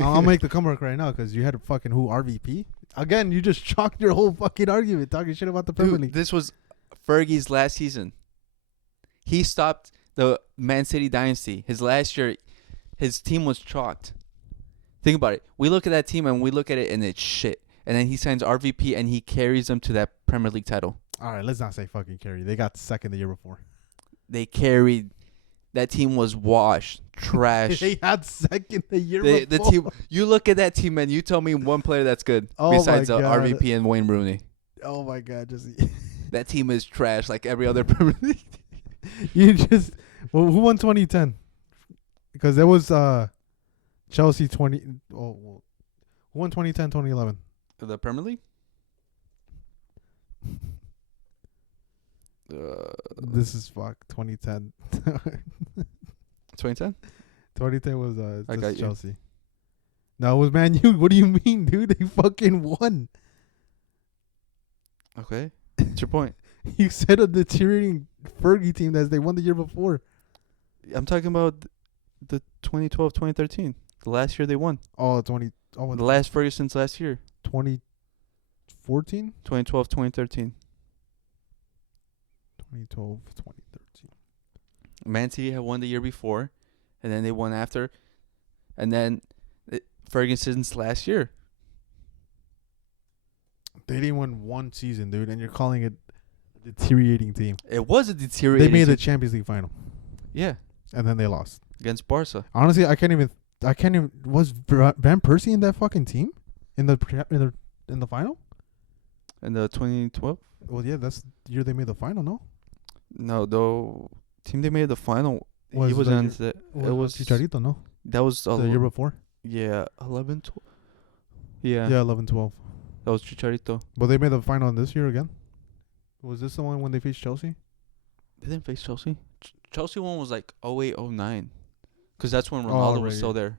I'll make the comeback right now because you had a fucking RVP? Again, you just chalked your whole fucking argument talking shit about the Premier League. This was Fergie's last season. He stopped the Man City dynasty. His last year, his team was chalked. Think about it. We look at that team and we look at it and it's shit. And then he signs RVP and he carries them to that Premier League title. All right, let's not say fucking carry. They got second the year before. They carried. That team was washed, trash. They had second the year before. The team. You look at that team and you tell me one player that's good besides RVP and Wayne Rooney. Oh my God, just that team is trash like every other Premier League. You just who won 2010? Because there was Chelsea 20. Oh, who won 2010, 2011? The Premier League. This is 2010. 2010? 2010 was I got Chelsea. No, it was Man U. What do you mean, dude? They fucking won. Okay. What's your point? You said a deteriorating Fergie team that they won the year before. I'm talking about the 2012, 2013. The last year they won. The last Ferguson's last year. 2014? 2012, 2013. 2012, 2013. Man City had won the year before, and then they won after, and then Ferguson's last year. They didn't win one season, dude, and you're calling it a deteriorating team. It was a deteriorating. They made the Champions League final. Yeah. And then they lost against Barca. Honestly, I can't even. Was Van Persie in that fucking team in the final? In the 2012. Well, yeah, that's the year they made the final. No. No, the team they made the final. Was he was on. It was Chicharito. No. That was the year before. Yeah, 11, 12. Yeah. Yeah, 11, 12. That was Chicharito. But they made the final this year again. Was this the one when they faced Chelsea? They didn't face Chelsea. Chelsea one was like 08, 09. Because that's when Ronaldo was still there.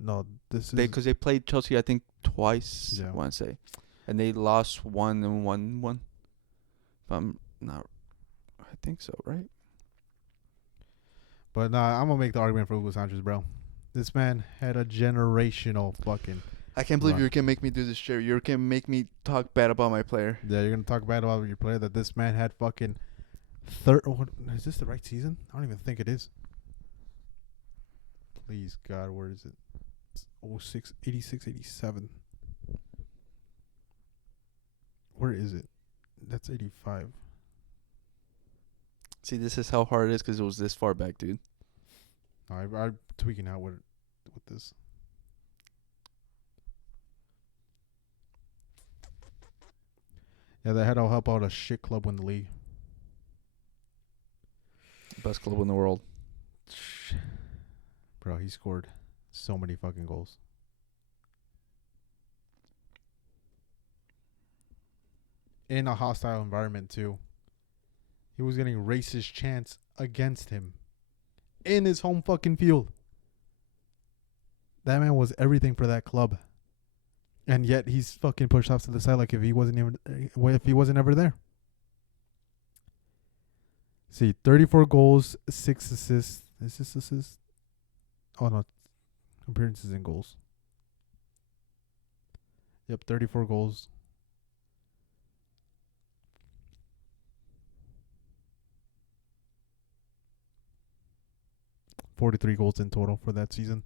No, this is... Because they played Chelsea, I think, twice, yeah. I want to say. And they lost 1 and 1. If I'm not... I think so, right? But nah, I'm going to make the argument for Hugo Sanchez, bro. This man had a generational fucking... I can't believe you can make me do this shit. You can make me talk bad about my player. Yeah, you're going to talk bad about your player that this man had fucking... Is this the right season? I don't even think it is. Please, God, where is it? 06, 86, 87. Where is it? That's 85. See, this is how hard it is because it was this far back, dude. I'm tweaking out with this. Yeah, that had to help out a shit club win the league. Best club in the world. Bro, he scored so many fucking goals. In a hostile environment, too. He was getting racist chants against him in his home fucking field. That man was everything for that club. And yet he's fucking pushed off to the side like if he wasn't ever there. See, 34 goals, 6 assists. Is this assists? Oh no, appearances and goals. Yep, 34 goals. $43 goals in total for that season.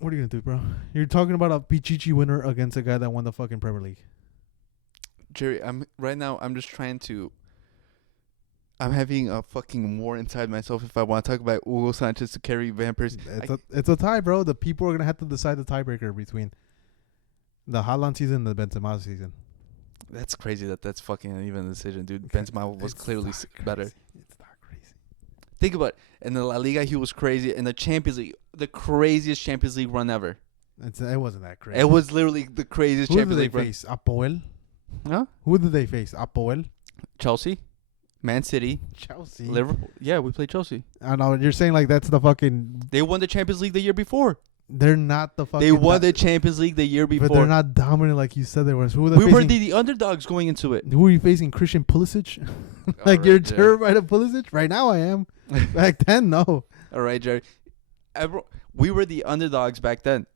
What are you gonna do, bro? You're talking about a Pichichi winner against a guy that won the fucking Premier League. Jerry, I'm just trying to. I'm having a fucking war inside myself if I want to talk about Hugo Sanchez to carry Van Persie. It's a tie, bro. The people are gonna have to decide the tiebreaker between the Haaland season and the Benzema season. That's crazy that's fucking an even decision, dude. Benzema was clearly better. It's not crazy. Think about it. In the La Liga, he was crazy. In the Champions League, the craziest Champions League run ever. It wasn't that crazy. It was literally the craziest Champions League run. Who did they face? Apoel? Huh? Who did they face? Apoel? Chelsea? Man City? Chelsea? Liverpool? Yeah, we played Chelsea. I know. You're saying like that's the fucking... They won the Champions League the year before. They're not the fucking... They won the Champions League the year before. But they're not dominant like you said they were. So we were the underdogs going into it. Who are you facing? Christian Pulisic? Like, you're terrified of Pulisic? Right now I am. Back then, no. All right, Jerry. We were the underdogs back then.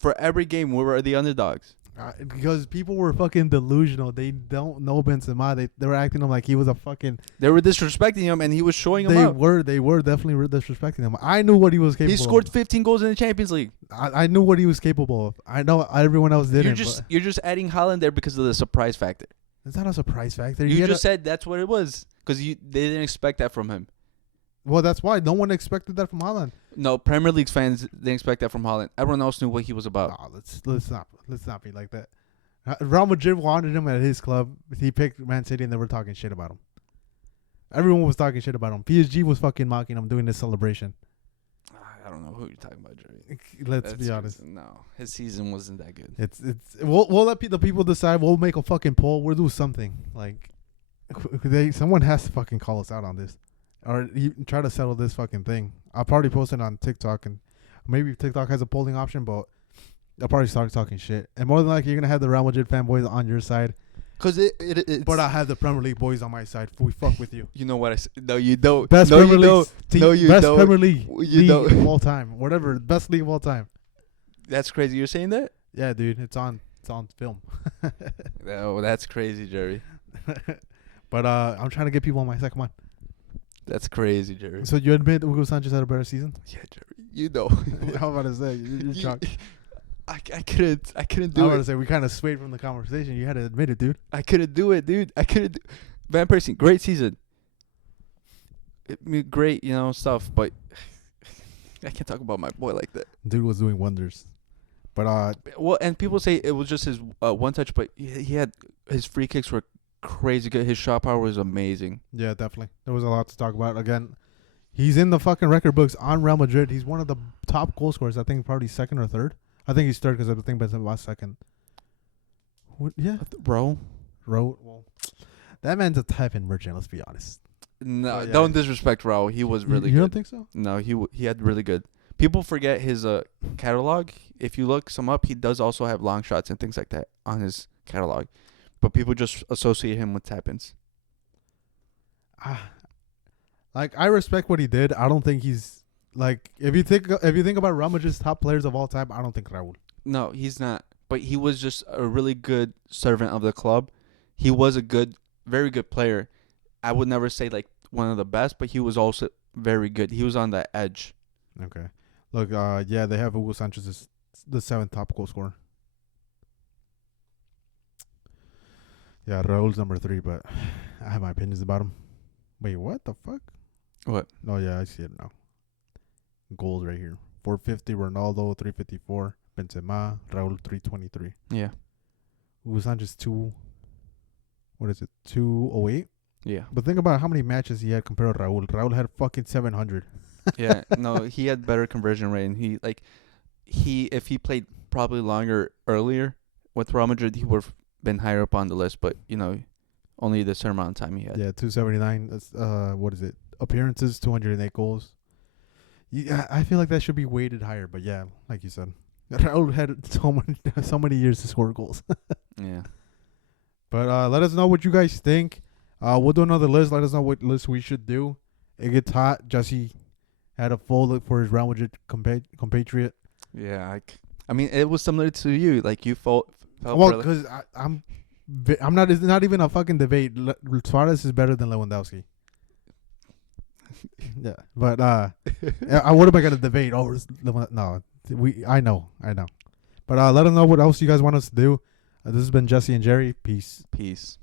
For every game, we were the underdogs. Because people were fucking delusional. They don't know Benzema. They were acting him like he was a fucking... They were disrespecting him, and he was showing them up. They were definitely disrespecting him. I knew what he was capable of. He scored 15 goals in the Champions League. I knew what he was capable of. I know everyone else didn't. You're just adding Haaland there because of the surprise factor. It's not a surprise factor. You just said that's what it was. Because they didn't expect that from him. Well, that's why. No one expected that from Haaland. No, Premier League fans didn't expect that from Haaland. Everyone else knew what he was about. No, let's not be like that. Real Madrid wanted him at his club. He picked Man City, and they were talking shit about him. Everyone was talking shit about him. PSG was fucking mocking him, doing this celebration. I don't know who you're talking about, Jerry. Let's be honest. No, his season wasn't that good. We'll let the people decide. We'll make a fucking poll. We'll do something. Like, someone has to fucking call us out on this, or try to settle this fucking thing. I'll probably post it on TikTok, and maybe TikTok has a polling option, but they'll probably start talking shit. And more than likely, you're gonna have the Real Madrid fanboys on your side. Cause it's but I have the Premier League boys on my side. We fuck with you. You know what I said? No, you don't. Best no, Premier you League. Don't. No, you best don't. Premier League You of all time. Whatever. Best league of all time. That's crazy. You're saying that? Yeah, dude. It's on film. Oh, that's crazy, Jerry. But I'm trying to get people on my side. Come on. That's crazy, Jerry. So you admit Hugo Sanchez had a better season? Yeah, Jerry. You know. How about to say? You're shocked. I couldn't do it. I was to say we kind of swayed from the conversation. You had to admit it, dude. I couldn't do it, dude. I couldn't. Van Persie, great season. Great, stuff, but I can't talk about my boy like that. Dude was doing wonders, but well, and people say it was just his one touch, but he had his free kicks were crazy good. His shot power was amazing. Yeah, definitely. There was a lot to talk about. Again, he's in the fucking record books on Real Madrid. He's one of the top goal scorers. I think probably second or third. I think he's third because I think Benzema was second. Yeah, bro. Well, that man's a type-in merchant. Let's be honest. No, don't disrespect Raul. He was really good. You don't think so? No, he had really good. People forget his catalog. If you look some up, he does also have long shots and things like that on his catalog. But people just associate him with tap-ins. Like, I respect what he did. I don't think he's... Like, if you think about Real Madrid's top players of all time, I don't think Raul. No, he's not. But he was just a really good servant of the club. He was a very good player. I would never say, like, one of the best, but he was also very good. He was on the edge. Okay. Look, yeah, they have Hugo Sanchez as the 7th top goal scorer. Yeah, Raul's number 3, but I have my opinions about him. Wait, what the fuck? What? Oh, yeah, I see it now. Goals right here. 450 Ronaldo, 354 Benzema, Raul 323. Yeah. Hugo Sanchez 208? Yeah. But think about how many matches he had compared to Raul. Raul had fucking 700. Yeah. No, he had better conversion rate, and if he played probably longer earlier with Real Madrid, he would have been higher up on the list. But only the certain amount of time he had. Yeah, 279. That's what is it? Appearances, 208 goals. Yeah, I feel like that should be weighted higher. But yeah, like you said, Raul had so many years to score goals. Yeah. But let us know what you guys think. We'll do another list. Let us know what list we should do. It gets hot. Jesse had a full look for his Real Madrid compatriot. Yeah. I mean, it was similar to you. Like you felt Well, because I'm not. It's not even a fucking debate. Suarez is better than Lewandowski. Yeah, but I would have got a debate over no. I know. But let us know what else you guys want us to do. This has been Jesse and Jerry. Peace. Peace.